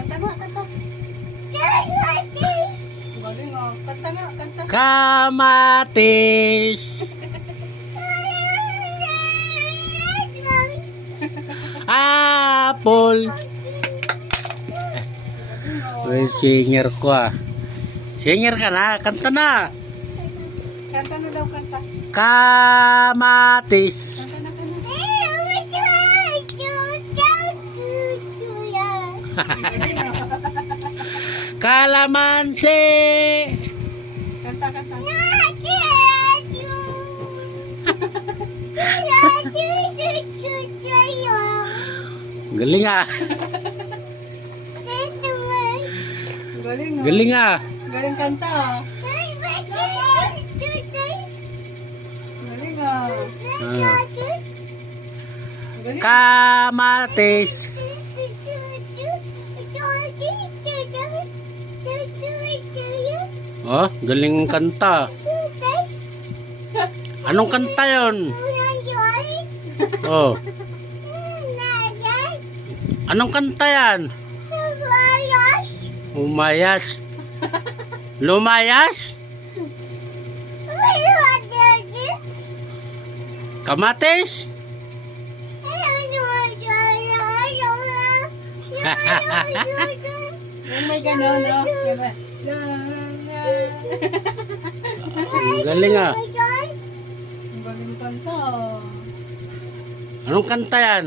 Kanta nga, kanta. Galing oh. Kanta nga, kanta. Kamatis. Apple. Uy, singer ko ah. Singer ka na, kanta na. Kanta na daw, kanta. Kamatis. Kanta na, kanta. Kalamansi. Kanta, kanta. Galing ah. Galing no? Galing ah. Galing kanta. Galing ah. Galing. Kamatis. Oh, galing kanta. Anong kanta yon? Oh. Anong kanta yan? Umayas. Lumayas? Kamatis? Oh my God, no, no. Ang galing ah. Ang galing kanta. Anong kanta yan?